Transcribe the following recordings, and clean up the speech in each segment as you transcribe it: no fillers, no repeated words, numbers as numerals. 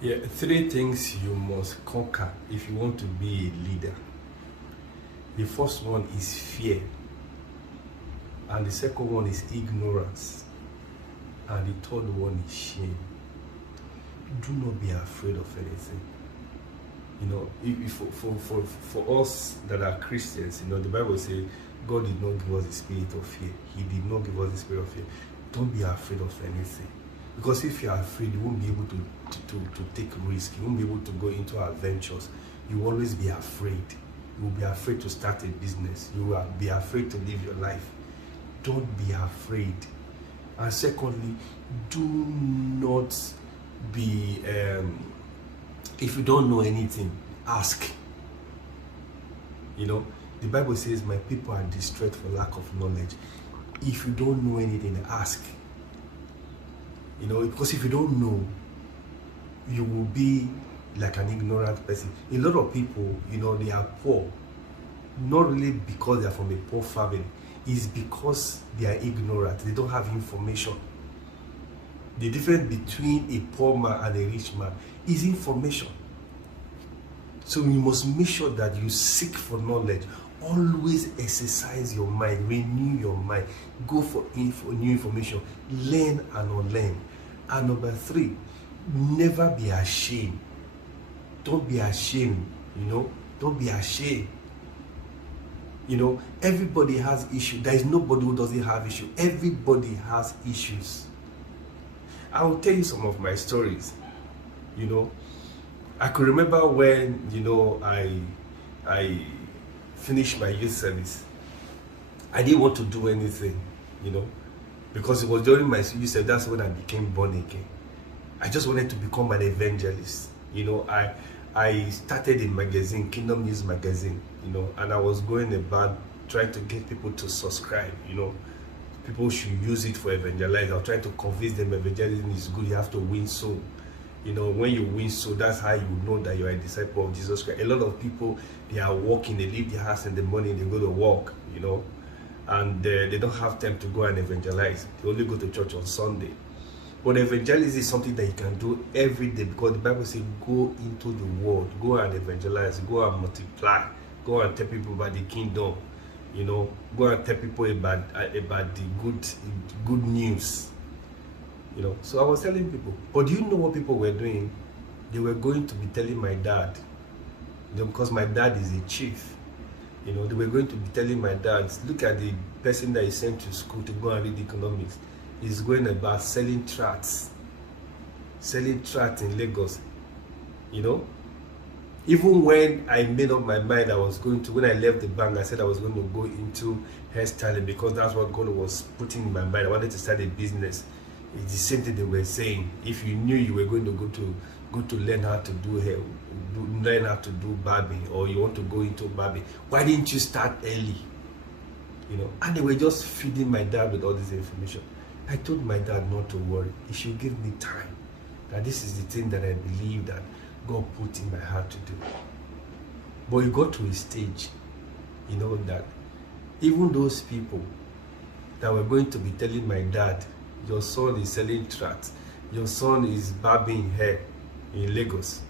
Yeah, three things you must conquer if you want to be a leader. The first one is fear, and the second one is ignorance, and the third one is shame. Do not be afraid of anything. For us that are Christians, the Bible says God did not give us the spirit of fear. He did not give us the spirit of fear. Don't be afraid of anything. Because if you are afraid, you won't be able to take risk. You won't be able to go into adventures. You will always be afraid. You will be afraid to start a business. You will be afraid to live your life. Don't be afraid. And secondly, do not be, if you don't know anything, ask. The Bible says, my people are destroyed for lack of knowledge. If you don't know anything, ask. Because if you don't know, you will be like an ignorant person. A lot of people, they are poor. Not really because they are from a poor family. It's because they are ignorant. They don't have information. The difference between a poor man and a rich man is information. So you must make sure that you seek for knowledge. Always exercise your mind, renew your mind, go for new information, learn and unlearn. And number three, never be ashamed. Don't be ashamed, don't be ashamed. Everybody has issues. There is nobody who doesn't have issues. Everybody has issues. I will tell you some of my stories. I could remember when, I finished my youth service. I didn't want to do anything, because it was during my youth service, that's when I became born again. I just wanted to become an evangelist. I started a magazine, Kingdom News Magazine, and I was going about trying to get people to subscribe, people should use it for evangelizing. I was trying to convince them evangelism is good, you have to win soul. When you win soul, that's how you know that you're a disciple of Jesus Christ. A lot of people, they are working, they leave their house in the morning, they go to work, and they don't have time to go and evangelize. They only go to church on Sunday. But evangelism is something that you can do every day, because the Bible says, go into the world, go and evangelize, go and multiply, go and tell people about the kingdom, go and tell people about the good news. So I was telling people, but do you know what people were doing? They were going to be telling my dad, because my dad is a chief. They were going to be telling my dad, look at the person that he sent to school to go and read economics. He's going about selling tracts in Lagos. Even when I made up my mind, when I left the bank, I said I was going to go into hairstyling, because that's what God was putting in my mind. I wanted to start a business. It's the same thing they were saying. If you knew you were going to go to learn how to do hair, learn how to do barbing, or you want to go into barbing, why didn't you start early? And they were just feeding my dad with all this information. I told my dad not to worry. He should give me time. That this is the thing that I believe that God put in my heart to do. But it got to a stage, that even those people that were going to be telling my dad, your son is selling tracts, your son is barbing hair in Lagos,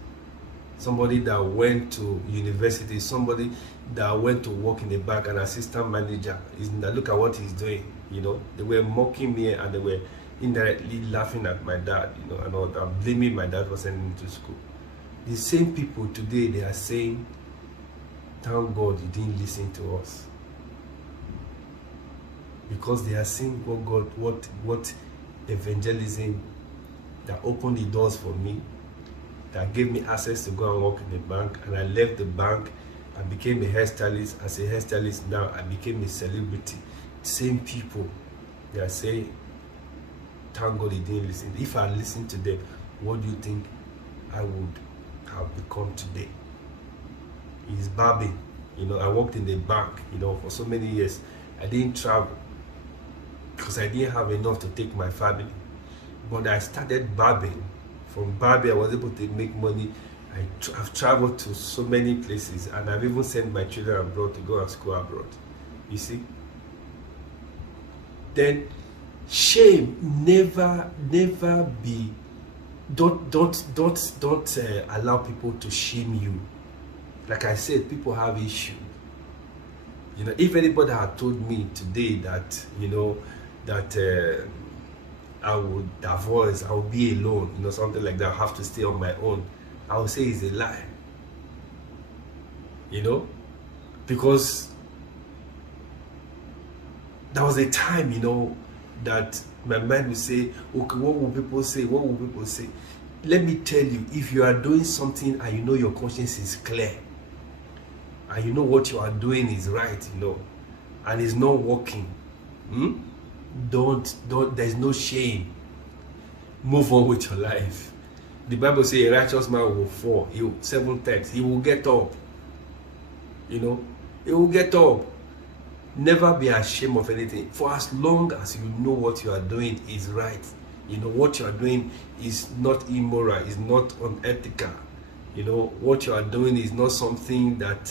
somebody that went to university, somebody that went to work in a bank, an assistant manager, look at what he's doing. They were mocking me, and they were indirectly laughing at my dad, and all that, blaming my dad for sending him to school. The same people today, they are saying, thank God you didn't listen to us. Because they are seeing what evangelism that opened the doors for me, that gave me access to go and work in the bank, and I left the bank and became a hairstylist. As a hairstylist now, I became a celebrity. Same people, they are saying, thank God he didn't listen. If I listened to them, what do you think I would have become today? He's barbing. I worked in the bank, for so many years. I didn't travel because I didn't have enough to take my family. But I started barbing. From barbing, I was able to make money. I've traveled to so many places, and I've even sent my children abroad to go and school abroad. You see? Then shame, never be Don't allow people to shame you. Like I said, people have issue. You know, if anybody had told me today that, you know, that I would divorce, I would be alone, you know, something like that, I have to stay on my own, I would say it's a lie. You know, because there was a time, you know, that my mind would say, okay, what will people say? What will people say? Let me tell you, if you are doing something and you know your conscience is clear, and you know what you are doing is right, you know, and it's not working, don't, there's no shame. Move on with your life. The Bible says a righteous man will fall. 7 times. He will get up. You know, he will get up. Never be ashamed of anything. For as long as you know what you are doing is right, you know, what you are doing is not immoral, is not unethical. You know, what you are doing is not something that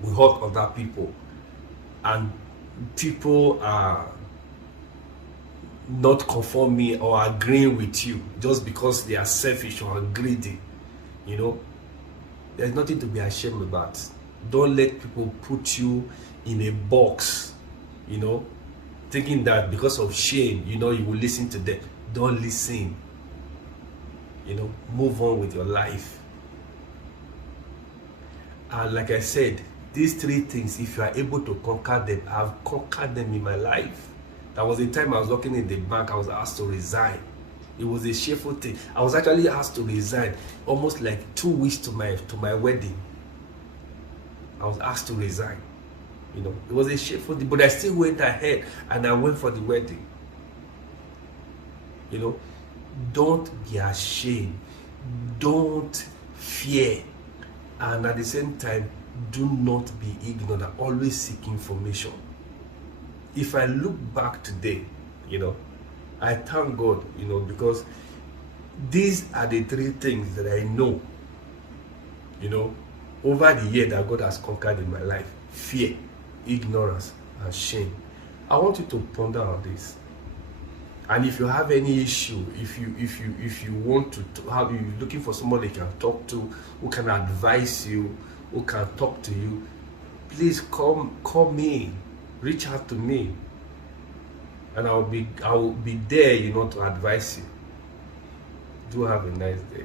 will hurt other people. And people are not conforming or agreeing with you just because they are selfish or greedy. You know, there's nothing to be ashamed about. Don't let people put you in a box, you know, thinking that because of shame, you know, you will listen to them. Don't listen. You know, move on with your life. And like I said, these 3 things, if you are able to conquer them, I've conquered them in my life. There was a time I was working in the bank, I was asked to resign. It was a shameful thing. I was actually asked to resign almost like 2 weeks to my wedding. I was asked to resign. You know, it was a shameful thing, but I still went ahead and I went for the wedding. You know, don't be ashamed. Don't fear. And at the same time, do not be ignorant. Always seek information. If I look back today, you know, I thank God, you know, because these are the 3 things that I know, you know, over the year that God has conquered in my life: fear, ignorance, and shame. I want you to ponder on this. And if you have any issue, if you want to have, you're looking for somebody you can talk to, who can advise you, who can talk to you, please call me, reach out to me, and I will be there, you know, to advise you. Do have a nice day.